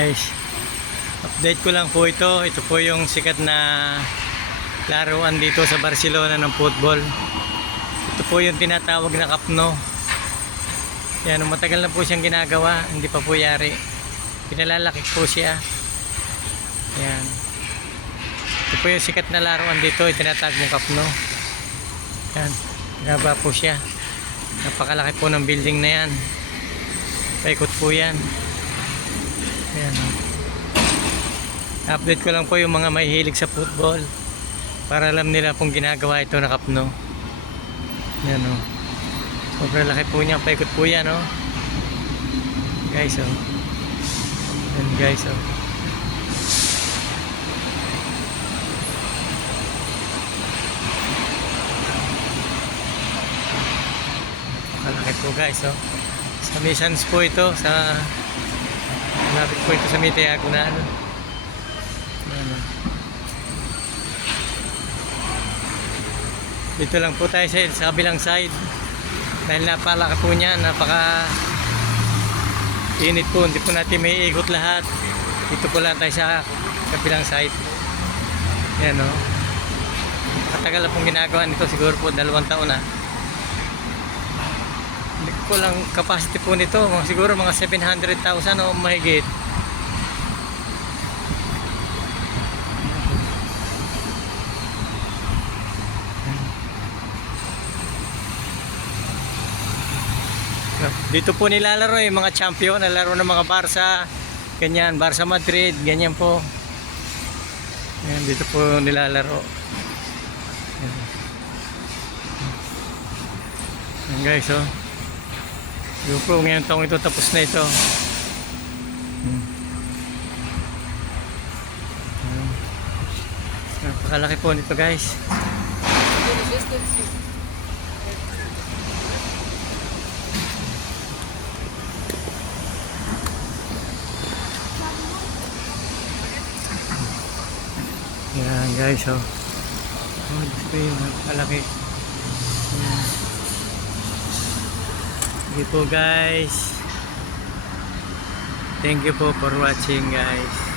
Guys, update ko lang po ito. Ito po yung sikat na laruan dito sa Barcelona ng football. Ito po yung tinatawag na Camp Nou. Yan, matagal na po siyang ginagawa, hindi pa po yari. Pinalalaki po siya. Yan. Ito po yung sikat na laruan dito, tinatawag mong Camp Nou. Yan, gaba po siya. Napakalaki po ng building na yan. Paikot po yan. Ayan. Update ko lang po yung mga mahihilig sa football para alam nila kung ginagawa ito na Camp Nou. Ayan o. Sobrang laki po niya. Paikot po yan o. Guys o. Ayan guys o. Napakalaki po guys o. Sa Missions po ito. Malapit po ito sa may diagonal. Dito lang po tayo sa kabilang side. Dahil napalaki po niya, napaka init po, hindi po natin may ikot lahat. Dito po lang tayo sa kabilang side. Yan o. Katagal na pong ginagawa nito, siguro po 2 taon na. Hindi ko lang capacity po nito, siguro mga 700,000 o mahigit. Dito po nilalaro yung mga champion, nalaro ng mga Barca, ganyan, Barca Madrid, ganyan po. Ayan, dito po nilalaro. Ayan guys, oh. Dito po, ngayon taong ito, tapos na ito. Napakalaki po nito guys. Yan guys, oh. Oh, dito yung napakalaki. Sige po guys. Thank you po for watching guys.